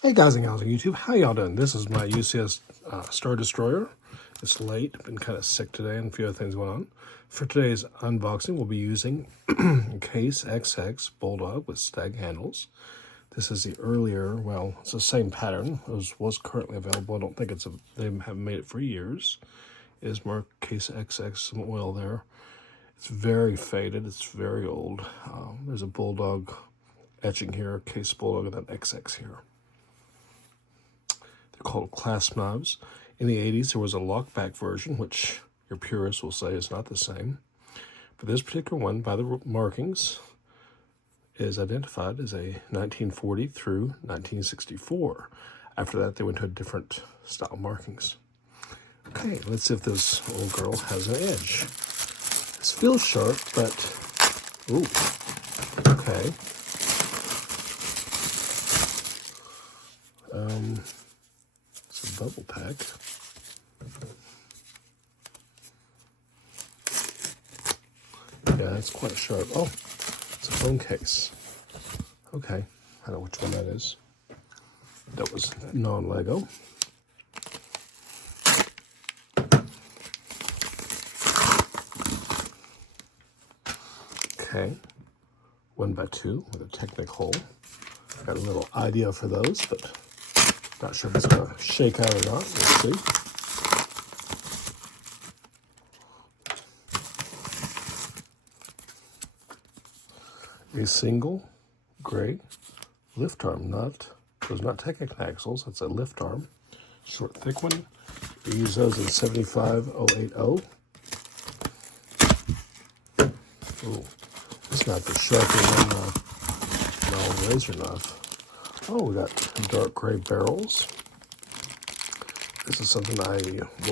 Hey guys and gals on YouTube, how y'all doing? This is my UCS Star Destroyer. It's late, been kind of sick today and a few other things going on. For today's unboxing, we'll be using Case XX Bulldog with stag handles. This is the earlier, well, it's the same pattern as was currently available. I don't think they haven't made it for years. It is marked Case XX, some oil there. It's very faded, it's very old. There's a Bulldog etching here, Case Bulldog, and an XX here. They're called clasp knobs. In the 80s, there was a lockback version, which your purists will say is not the same. But this particular one, by the markings, is identified as a 1940 through 1964. After that, they went to a different style markings. Okay, let's see if this old girl has an edge. This feels sharp, but, ooh, okay. It's a bubble pack. Yeah, that's quite sharp. Oh, it's a phone case. Okay, I know which one that is. That was non-Lego. Okay, 1x2 with a Technic hole. Got a little idea for those, but not sure if it's going to shake out or not. We'll see. A single gray lift arm nut. Those not Technic axles, that's a lift arm. Short, thick one. We use those in 75080. Ooh, this knife is sharper than my old razor knife. Oh, we got dark gray barrels. This is something I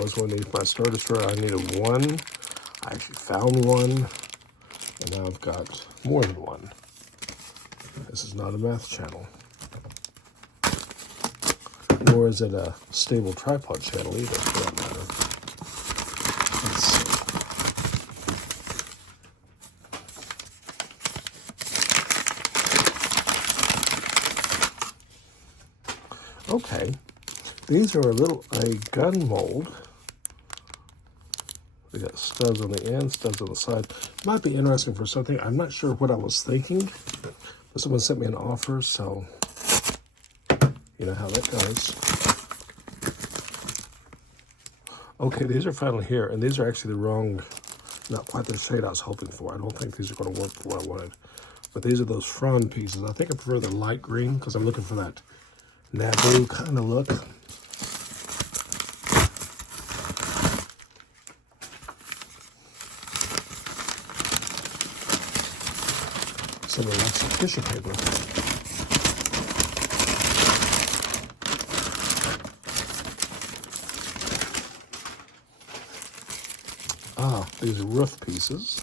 was going to need for my Star Destroyer. I needed one. I actually found one. And now I've got more than one. This is not a math channel. Nor is it a stable tripod channel either, for that matter. Let's see. Okay. These are a gun mold. We got studs on the end, studs on the side. Might be interesting for something. I'm not sure what I was thinking. But someone sent me an offer, so you know how that goes. Okay, these are finally here, and these are actually the wrong, not quite the shade I was hoping for. I don't think these are going to work for what I wanted. But these are those frond pieces. I think I prefer the light green because I'm looking for that Naboo kind of look. Someone likes some tissue paper. Ah, these are roof pieces.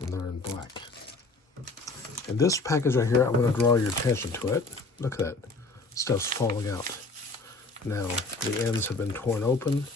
And they're in black. And this package right here, I want to draw your attention to it. Look at that. Stuff's falling out. Now, the ends have been torn open,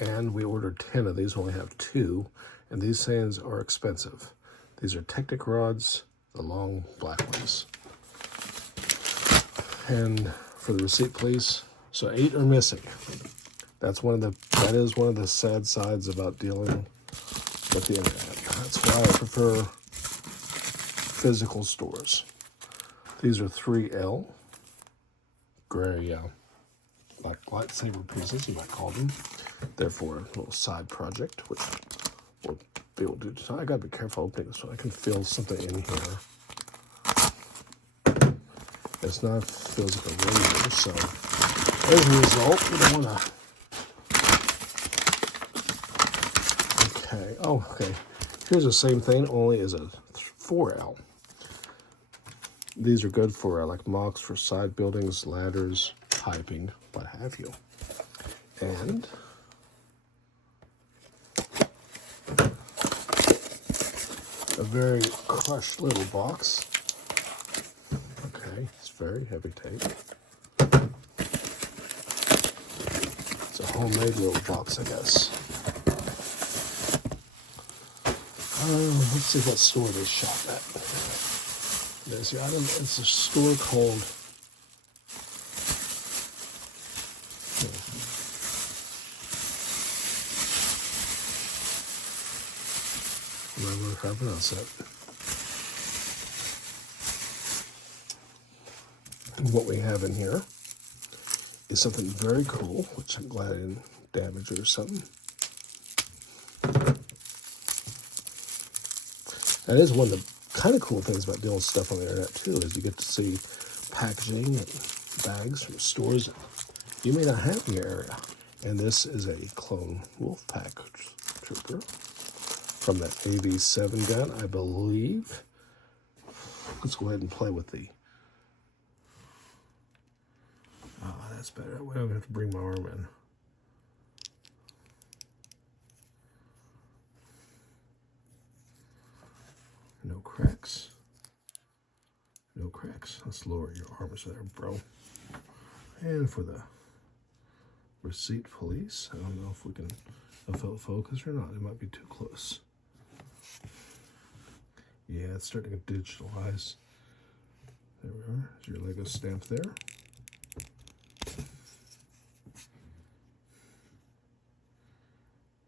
and we ordered 10 of these. We only have 2, and these sands are expensive. These are Technic rods, the long black ones. And for the receipt, please. So 8 are missing. That is one of the sad sides about dealing with the internet. That's why I prefer physical stores. These are 3L gray, like lightsaber pieces, you might call them. They're for a little side project, which we'll be able to do. So I gotta be careful opening this one. I can feel something in here. It's not, feels like a razor, so as a result, we don't wanna. Okay, oh, okay. Here's the same thing, only as a 4L. These are good for like mocks for side buildings, ladders, piping, what have you. And a very crushed little box. Okay, it's very heavy tape. It's a homemade little box, I guess. Let's see what store they shop at. There's the item. It's a store called remember how to pronounce that. And what we have in here is something very cool, which I'm glad I didn't damage it or something. That is one of the kind of cool things about dealing with stuff on the internet too, is you get to see packaging and bags from stores that you may not have in your area. And this is a clone wolf pack trooper from that AV7 gun, I believe. Let's go ahead and play with the... Oh, that's better. I don't have to bring my arm in. No cracks. No cracks. Let's lower your arms there, bro. And for the receipt police, I don't know if we can focus or not. It might be too close. Yeah, it's starting to digitalize. There we are. There's your Lego stamp there.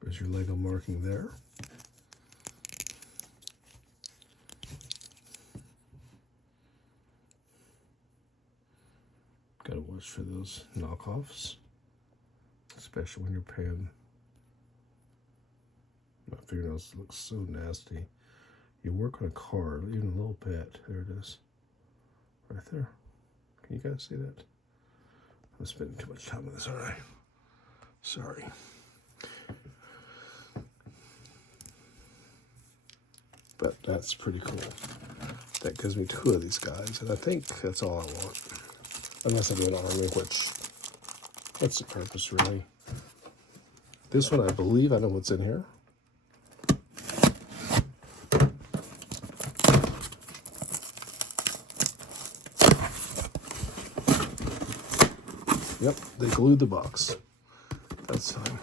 There's your Lego marking there. Gotta watch for those knockoffs, especially when you're paying. My fingernails look so nasty. You work on a car, even a little bit. There it is. Right there. Can you guys see that? I'm spending too much time on this, aren't I? Sorry. But that's pretty cool. That gives me 2 of these guys, and I think that's all I want. Unless I do an army, which, what's the purpose, really? This one, I believe I know what's in here. Yep, they glued the box. That's fine.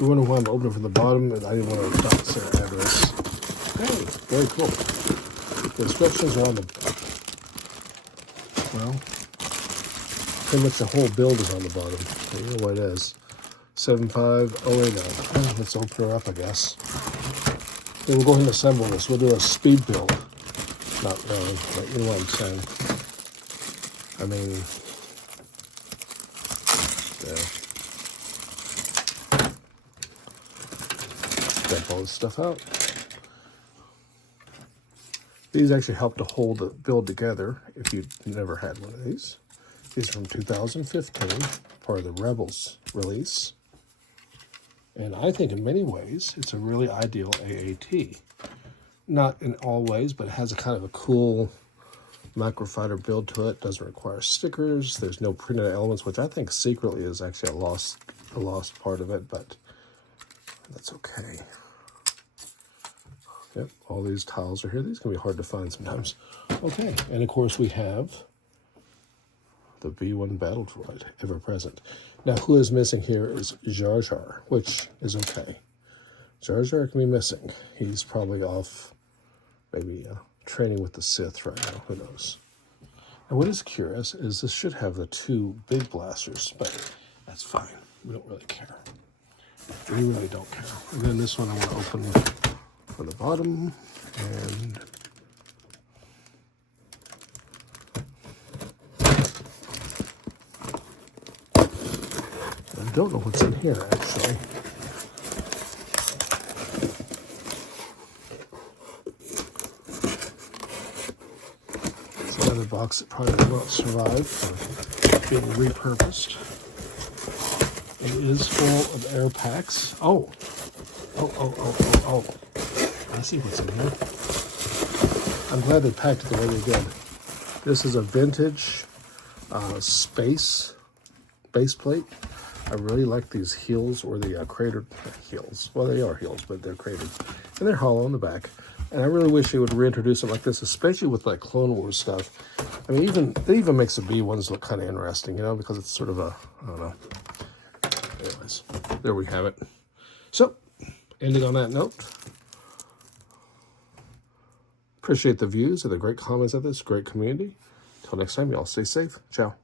You wonder why I'm opening from the bottom, and I didn't want to box their address. Hey, very cool. The instructions are on the, well, pretty much the whole build is on the bottom. So you know what it is. 75089. Let's open her up, I guess. Then we'll go ahead and assemble this. We'll do a speed build. Not really, but you know what I'm saying. I mean, yeah. Dump all this stuff out. These actually help to hold the build together if you've never had one of these. These are from 2015, part of the Rebels release. And I think in many ways, it's a really ideal AAT. Not in all ways, but it has a kind of a cool microfighter build to it. Doesn't require stickers. There's no printed elements, which I think secretly is actually a lost part of it, but that's okay. Yep, all these tiles are here. These can be hard to find sometimes. Okay, and of course we have the V1 battle droid, ever present. Now, who is missing here is Jar Jar, which is okay. Jar Jar can be missing. He's probably off, maybe training with the Sith right now. Who knows? And what is curious is this should have the 2 big blasters, but that's fine. We don't really care. We really don't care. And then this one I want to open from the bottom, and I don't know what's in here actually. It's another box that probably will not survive for being repurposed. It is full of air packs. Oh. I see what's in here. I'm glad they packed it the way they did. This is a vintage space base plate. I really like these heels, or the cratered heels. Well, they are heels, but they're cratered. And they're hollow in the back. And I really wish they would reintroduce them like this, especially with like Clone Wars stuff. I mean, it even makes the B ones look kind of interesting, you know, because it's sort of a, I don't know. Anyways, there we have it. So, ending on that note, appreciate the views and the great comments of this great community. Until next time, y'all stay safe. Ciao.